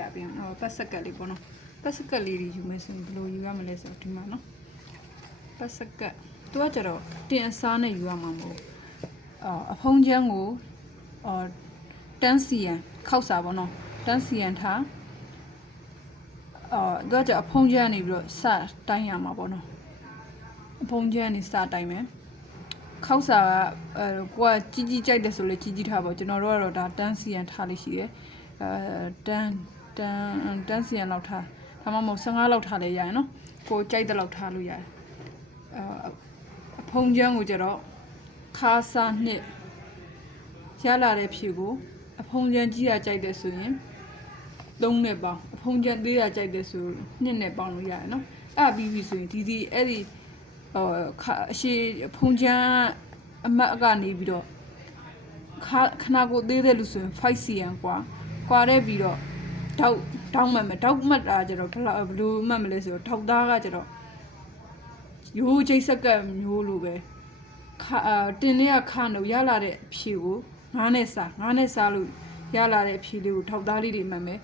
ရပြင်ပတ်စက်ကလေးပေါ့နော်ပတ်စက်ကလေးတွေယူမယ်ဆိုရင်ဘယ်လိုယူရမလဲဆိုတော့ဒီမှာနော်ပတ်စက်ကသူကကြတော့တင်အစားနဲ့ယူရမှာမဟုတ်အဖုံးချမ်းကိုတန်းစီယန်ခောက်စာပေါ့နော်တန်းစီယန်ထားသူကကြအဖုံးချမ်းနေပြီးတော့စတိုင်းရမှာပေါ့နော်အဖုံးချမ်းနေစတိုင်းမယ်ခောက်စာကိုကကြီးကြိုက်တယ်ဆိုလေကြီးထားပေါ့ကျွန်တော်တို့ကတော့ဒါတန်းစီယန်ထားလေးရှိတယ်တန်းစီယန်လောက်ထားဒါမှမဟုတ်15လောက်ထားလဲရရနော်ကိုကြိုက်တဲ့လောက်ထားလို့ရတယ်အဖုံးချမ်းကိုကြတော့ခါစာနှစ်ရလာတဲ့ဖြူကိုအဖုံးချမ်းကြီးတာကြိုက်တယ်ဆိုရင်3နဲ့ပေါင်းအဖုံးချမ်းသေးတာကြိုက်တယ်ဆို2နဲ့ပေါင်းလို့ရတယ်နော်အဲ့ပြီးပြီဆိုရင်ဒီအဲ့ဒီအရှိဖုံးချမ်းအမတ်ကနေပြီးတော့ခနာကိုသေးတဲ့လူဆိုရင်5 cm ကွာတဲ့ပြီးတော့တောက်မှတ်မယ်တောက်မှတ်တာကျတော့ဘယ်လိုမှတ်မလဲဆိုတော့ထောက်သားကကျတော့ရိုးချိတ်စက်ကပ်မျိုးလိုပဲတင်လေးကခါလို့ရလာတဲ့အဖြေကိုငါးနဲ့စားလို့ရလာတဲ့အဖြေလေးကိုထောက်သားလေးတွေမှတ်မယ်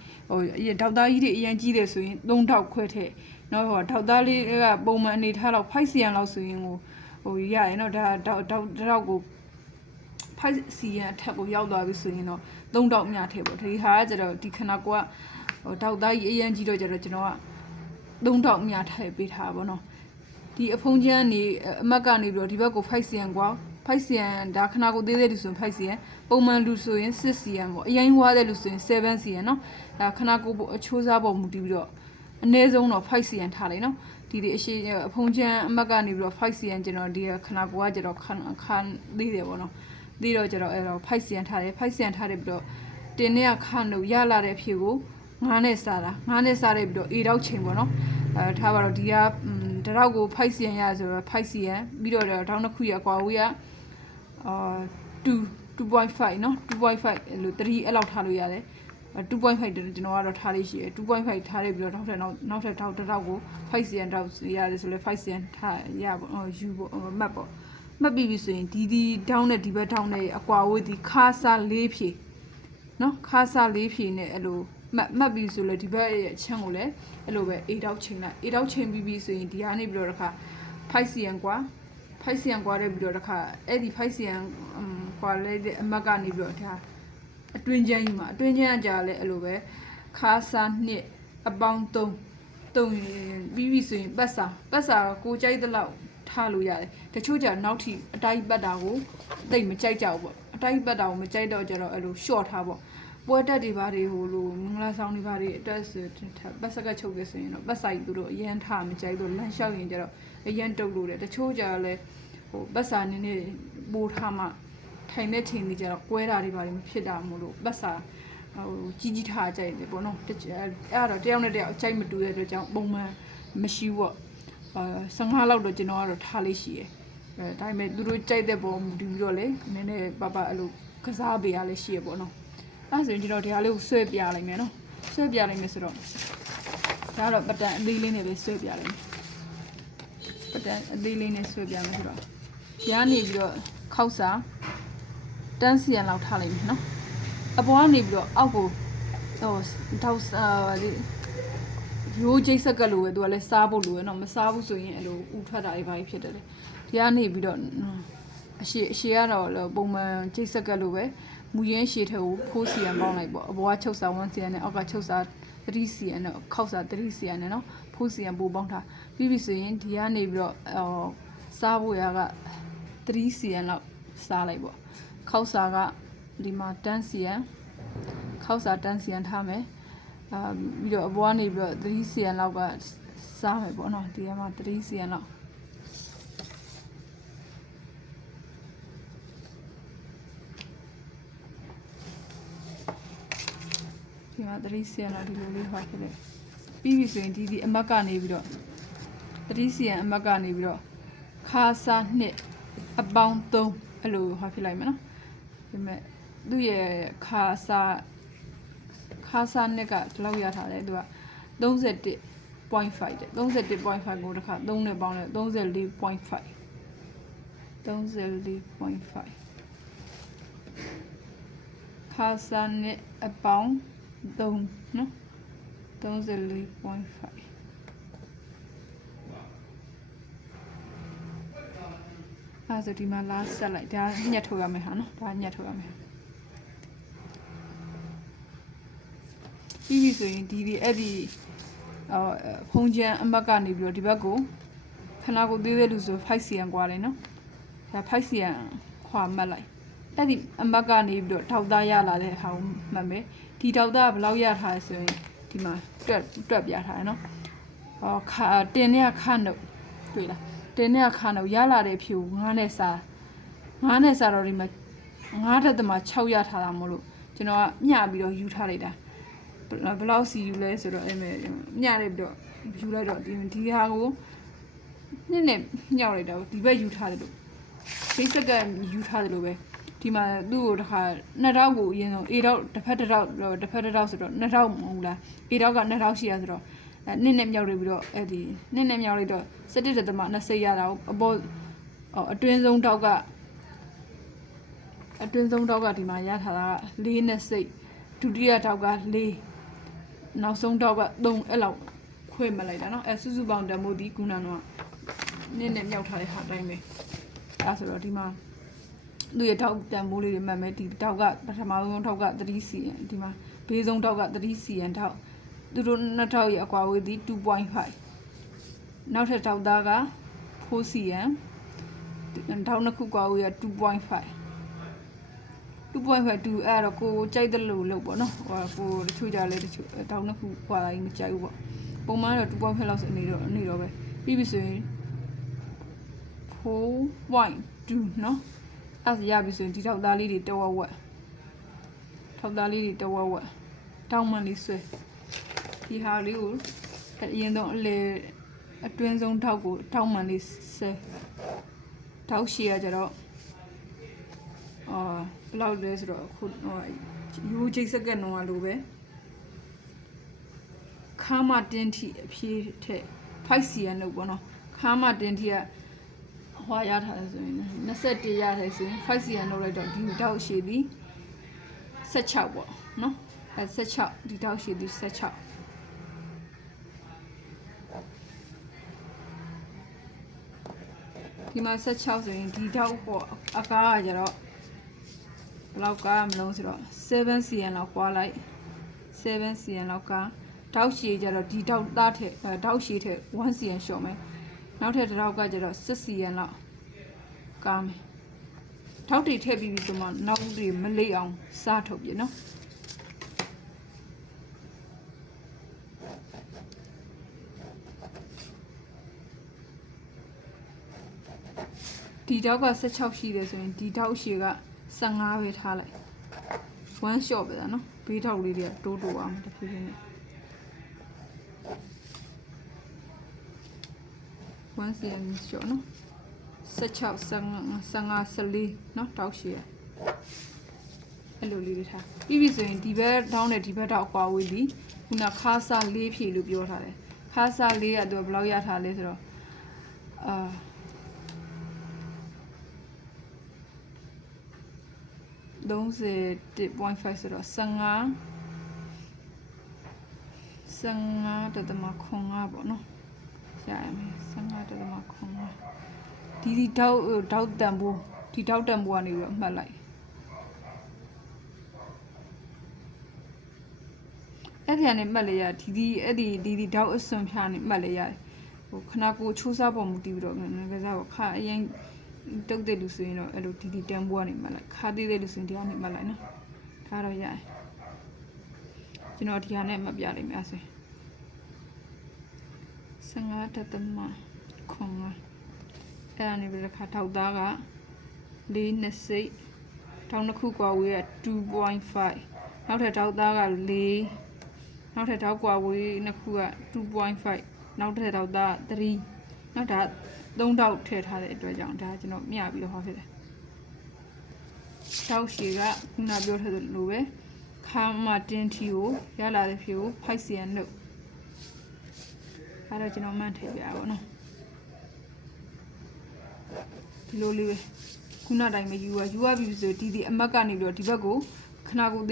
ထောက်သားကြီးတွေအရင်ကြီးတယ်ဆိုရင်3ထောက်ခွဲထည့်နော်ထောက်သားလေးကပုံမှန်အနေထားတော့5 cm လောက်ဆိုရင်ရတယ်နော်ဒါတော့ကို5 cm အထက်ကိုရောက်သွားပြီဆိုရင်တော့3တောက်မြထည့်ပေါ့ဒီဟာကကျတော့ဒီခဏကိုကတောက်သားကြီးအရင်ကြီးတော့ကျတော့ကျွန်တော်က3တောက်မြထည့်ပေးထားပါတော့ဒီအဖုံးချမ်းနေအမတ်ကနေပြီးတော့ဒီဘက်ကို5 cm 5 cm ဒါခဏကိုသေးသေးလူဆိုရင်5 cm ပုံမှန်လူဆိုရင်6 cm ပေါ့အရင်ဝါတဲ့လူဆိုရင်7 cm နော်ဒါခဏကိုအချိုးစားပေါ်မူတည်ပြီးတော့အနည်းဆုံးတော့5 cm ထားလိုက်နော်ဒီအရှိအဖုံးချမ်းအမတ်ကနေပြီးတော့5 cm ကျွန်တော်ဒီခဏကိုကကျတော့ခန်းသေးတယ်ပေါ့နော်သေးတော့ကျတော့အဲ့တော့5 cm ထားတယ်5 cm ထားတယ်ပြီးတော့တင်နဲ့ခန်းလို့ရလာတဲ့အဖြစ်ကို9နဲ့စားတယ်ပြီးတော့အေတောက်ချိန်ပေါ့နော်ထားပါတော့ဒီကတရောက်ကို5 cm ရဆိုတော့5 cm ပြီးတော့တောင်းတစ်ခုရကွာဝေးက2.5 နော် 2.5 အဲ့လို3အဲ့လောက်ထားလို့ရတယ်2.5ကျွန်တော်ကတော့ထားလေးရှိတယ်2.5ထားလိုက်ပြီးတော့နောက်ထပ်တရောက်ကို5 cm တောက်ရတယ်ဆိုလဲ5 cm ထားရပေါ့ယူပေါ့မှတ်ပေါ့မှတ်ပြီးပြီဆိုရင်ဒီတောင်းနဲ့ဒီဘက်တောင်းနဲ့အကွာဝေးဒီခါစား4ဖြေနော်ခါစား4ဖြေနဲ့အဲ့လိုမှတ်ပြီးဆိုလဲဒီဘက်ရဲ့အချမ်းကိုလည်းအဲ့လိုပဲ8တောက်ချိန်လိုက်8တောက်ချိန်ပြီးပြီဆိုရင်ဒီကနေပြီးတော့တစ်ခါ5 cm ကွာ5 cm ကွာတဲ့ပြီးတော့တစ်ခါအဲ့ဒီ5 cm ကွာလဲတဲ့အမတ်ကနေပြီးတော့ဒါအတွင်းချမ်းယူမှာအတွင်းချမ်းကကြာလဲအဲ့လိုပဲခါစားနှစ်အပေါင်း3ပြီးပြီဆိုရင်ပတ်စာကိုကြိုက်တဲ့လောက်ထားလို့ရတယ်တချို့ကြနောက်ထီအတိုင်းပတ်တာကိုတိတ်မကြိုက်ကြဘူးပေါ့အတိုင်းပတ်တာကိုမကြိုက်တော့ကြတော့အဲ့လို short ထားပေါ့ပွဲတက်တွေဘာတွေဟိုလိုမင်္ဂလာဆောင်တွေဘာတွေအတွက်ဆိုပတ်စကချုပ်ရဆိုရင်တော့ပတ်စာကြီးသူတို့အရန်ထားမကြိုက်တော့လမ်းလျှောက်ရင်ကြတော့အရန်တုတ်လို့တယ်တချို့ကြလဲပတ်စာနည်းနည်းပိုးထားမှထိုင်တဲ့ချိန်တွေကြတော့ကွဲတာတွေဘာတွေမဖြစ်တာမို့လို့ပတ်စာကြီးထားကြိုက်တယ်ပေါ့နော်အဲ့တော့တယောက်နဲ့တယောက်အကြိုက်မတူတဲ့အတွက်ကြောင့်ပုံမှန်မရှိဘူးပေါ့15လောက်တော့ကျွန်တော်ကတော့ထားလေးရှိရယ်ဒါပေမဲ့သူတို့ကြိုက်တဲ့ပုံမူတည်ပြီးတော့လေနည်းနည်းပအဲ့လိုကစားပေးရလဲရှိရပေါ့နော်အဲ့ဆိုရင်ကျွန်တော်ဒီဟာလေးကိုဆွဲပြလိုက်မယ်နော်ဆွဲပြလိုက်မယ်ဆိုတော့ဒါတော့ပတန်အသေးလေးနဲ့ပဲဆွဲပြလိုက်မယ်ပတန်အသေးလေးနဲ့ဆွဲပြမယ်ဆိုတော့ရားနေပြီးတော့ခောက်စာတန်းစီရန်လောက်ထားလိုက်မယ်နော်အပေါ်ကနေပြီးတော့အောက်ကိုထောက်ရိုးချိတ်ဆက်ကလို့ပဲသူကလည်းစားဖို့လိုရနော်မစားဘူးဆိုရင်အဲ့လိုဥထွက်တာတွေဘာဖြစ်တယ်လဲဒီကနေပြီးတော့အရှိကတော့ပုံမှန်ချိတ်ဆက်ကလို့ပဲမူရင်းရှည်ထဲကို4 cm ပေါင်းလိုက်ပေါ့အပေါ်ကချုပ်စာ1 cm နဲ့အောက်ကချုပ်စာ3 cm နဲ့ခောက်စာ3 cm နဲ့နော်4 cm ပို့ပေါင်းထားပြီးပြီဆိုရင်ဒီကနေပြီးတော့စားဖို့ရက3 cm လောက်စားလိုက်ပေါ့ခောက်စာကဒီမှာ10 cm ခောက်စာ10 cm ထားမယ်ပြီးတော့အပေါ်ကနေပြီးတော့3 cm လောက်ကစားမယ်ပေါ့နော်ဒီကမှာ3 cm လောက်ဒီမှာ3 cm လောက်ဒီလိုလေးဟောခဲ့တယ်ပြီးပြီဆိုရင်ဒီအမတ်ကနေပြီးတော့3 cm အမတ်ကနေပြီးတော့ခါစားနှစ်အပေါင်း3အဲ့လိုဟောဖြစ်လိုက်မယ်နော်ဒါပေမဲ့သူ့ရဲ့ခါစားနှစ်ကဘယ်လောက်ရထားလဲသူက31.5တဲ့31.5ကိုတစ်ခါ3နဲ့ပေါင်းလဲ34.5ခါစားနှစ်အပေါင်း3နော် 34.5အဲ့ဆိုဒီမှာလာဆက်လိုက်ဒါညက်ထုတ်ရမယ်ဟာနော်ဒါညက်ထုတ်ရမယ်ပြီးပြီဆိုရင်ဒီအဲ့ဒီဖုံးချမ်းအမတ်ကနေပြီးတော့ဒီဘက်ကိုခဏကိုသေးသေးလူဆို 5cm กว่าတယ်နော်ဒါ 5cm ခွာမှတ်လိုက်အဲ့ဒီအမတ်ကနေပြီးတော့ထောက်သားရလာတဲ့ဟာကိုမှတ်မယ်ဒီထောက်သားကဘယ်လောက်ရထားလဲဆိုရင်ဒီမှာတွက်ပြထားတယ်နော်တင်နဲ့ခန့်တော့တွေ့လားတင်နဲ့ခန့်တော့ရလာတဲ့ဖြူ9နဲ့စားတော့ဒီမှာ9.6ရထားတာမို့လို့ကျွန်တော်ကမျှပြီးတော့ယူထားလိုက်တာဘယ်လောက်စီယူလဲဆိုတော့အဲ့မဲ့မျှလိုက်ပြီးတော့ယူလိုက်တော့ဒီဟာကိုနှစ်နဲ့ညှောက်လိုက်တာကိုဒီဘက်ယူထားတယ်လို့ဖိတ်ဆက်ကယူထားတယ်လို့ပဲဒီမှာသူ့ကိုတစ်ခါ2000ကိုအရင်ဆုံး A တော့တစ်ဖက်တစ်ထောက်ဆိုတော့2000မဟုတ်လား A တော့က2000ရှိရဆိုတော့နှစ်နဲ့မြောက်လိုက်ပြီးတော့အဲ့ဒီနှစ်နဲ့မြောက်လိုက်တော့17.20ရတာကိုအပေါ်အတွင်းဆုံးတောက်ကဒီမှာရထားတာ4နဲ့စိတ်ဒုတိယတောက်က4နောက်ဆုံးတောက်က3အဲ့လောက်ခွဲမလိုက်တာเนาะအဲစုစုပေါင်းတမို့ဒီကုနာတော့နည်းနဲ့မြောက်ထားတဲ့ဟာအတိုင်းပဲအဲဆိုတော့ဒီမှာသူ့ရဲ့ထောက်တန်မိုးလေးတွေမှတ်မယ်ဒီတောက်ကပထမဆုံးထောက်က 3cm ဒီမှာဘေးဆုံးထောက်က 3cm ထောက်သူတို့နှစ်ထောက်ရဲ့အကွာဝေးသည် 2.5 နောက်ထပ်ထောက်သားက 4cm ထောက်နှစ်ခုကွာဝေးက 2.5 2.5 2အဲ့တော့ကိုကြိုက်တယ်လို့ပေါ့နော်ဟိုကိုတချို့ကြလဲတချို့တောင်းနှစ်ခုခွာလာရင်မကြိုက်ဘူးပေါ့ပုံမှန်တော့ 2.5 လောက်ဆိုနေတော့ပဲပြီးပြီဆိုရင် 4.2 နော်အဲ့ဒါရပြီဆိုရင်ဒီထောက်သားလေးတွေတဝက်ဝက်တောင်းမှန်လေးဆွဲဒီဟာလေးကိုအရင်ဆုံးအလေအတွင်းဆုံးထောက်ကိုတောင်းမှန်လေးဆွဲထောက်ရှည်ရကြတော့ဘယ်လောက်လဲဆိုတော့အခုရိုးချိတ်စက္ကန့်တော့လိုပဲခါမတင်းထီအဖြည့်ထက် 5cm လို့ပေါ့နော်ခါမတင်းထီကဟွာရထားတယ်ဆိုရင်21ရတယ်ဆိုရင် 5cm လောက်လိုက်တော့ဒီတောက်ရှည်သည်16ပေါ့နော်အဲ16ဒီတောက်ရှည်သည်16ဒီမှာ16ဆိုရင်ဒီတောက်ပေါ့အကားကကြတော့ဘယ်လောက်ကားမလုံးဆိုတော့ 7cm လောက်ကွာလိုက် 7cm လောက်ကတောက်ရှည်ကြတော့ဒီတောက်သားထက်တောက်ရှည်ထက် 1cm လျှော့မယ်နောက်ထပ်တစ်တောက်ကကြတော့ 6cm လောက်ကားမယ်ထောက်တွေထည့်ပြီးဆိုမှနောက်တွေမလိမ့်အောင်စားထုတ်ပြနော်ဒီတောက်က16ရှိတယ်ဆိုရင်ဒီတောက်ရှည်က15ပဲထားလိုက်1 shot ပဲနော်ဘေးထောက်လေးတွေကတိုးအောင်တစ်ဖြည်းဖြည်းနဲ့1cm shot နော်16 15 14နော်တောက်ရှည်အဲ့လိုလေးတွေထားပြီးပြီဆိုရင်ဒီဘက်တောင်းနဲ့ဒီဘက်တောက်ကွာဝေးသည်ခုနခါးစား4ဖြည့်လို့ပြောထားတယ်ခါးစား4ကသူဘယ်လောက်ရထားလဲဆိုတော့31.5ဆိုတော့15.5ပေါ့နော်ရရမယ်15.5ဒီတောက်တန်ဖိုးဒီတောက်တန်ဖိုးကနေပြီးတော့မှတ်လိုက်အဲ့ဒီကနေမှတ်လေရဒီတောက်အစွန်ဖြားနေမှတ်လေရဟိုခဏကိုချိုးစားပေါ်မူတည်ပြီးတော့ငကစားကိုခါအရင်တုတ်တဲ့လူဆိုရင်တော့အဲ့လိုဒီတန်ဖိုးကနေမှတ်လိုက်ခါသေးတဲ့လူဆိုရင်ဒီကနေမှတ်လိုက်နော်ဒါတော့ရကျွန်တော်ဒီဟာနဲ့မှတ်ပြလိုက်မယ်အဲ့ဆို15.5အဲ့ဒါနေပြီးတော့ခါထောက်သားက4နဲ့စိတ်ထောက်နှစ်ခုကွာဝေးက 2.5 နောက်ထပ်ထောက်သားက4နောက်ထပ်ထောက်ကွာဝေးနှစ်ခုက 2.5 နောက်ထပ်ထောက်သား3နောက်ဒါ3ထောက်ထည့်ထားတဲ့အတွက်ကြောင့်ဒါကျွန်တော်မျှပြီးတော့ဟောဖြစ်တယ်တောက်ရှည်ကခုနပြောထားသလိုပဲခါမတင်းထီကိုရလာတဲ့ဖြူကို 5cm လို့အဲ့တော့ကျွန်တော်မှန်းထည့်ပြပါတော့ဒီလိုလေးပဲခုနတိုင်းပဲယူရပြီဆိုဒီအမတ်ကနေပြီးတော့ဒီဘက်ကိုခဏကို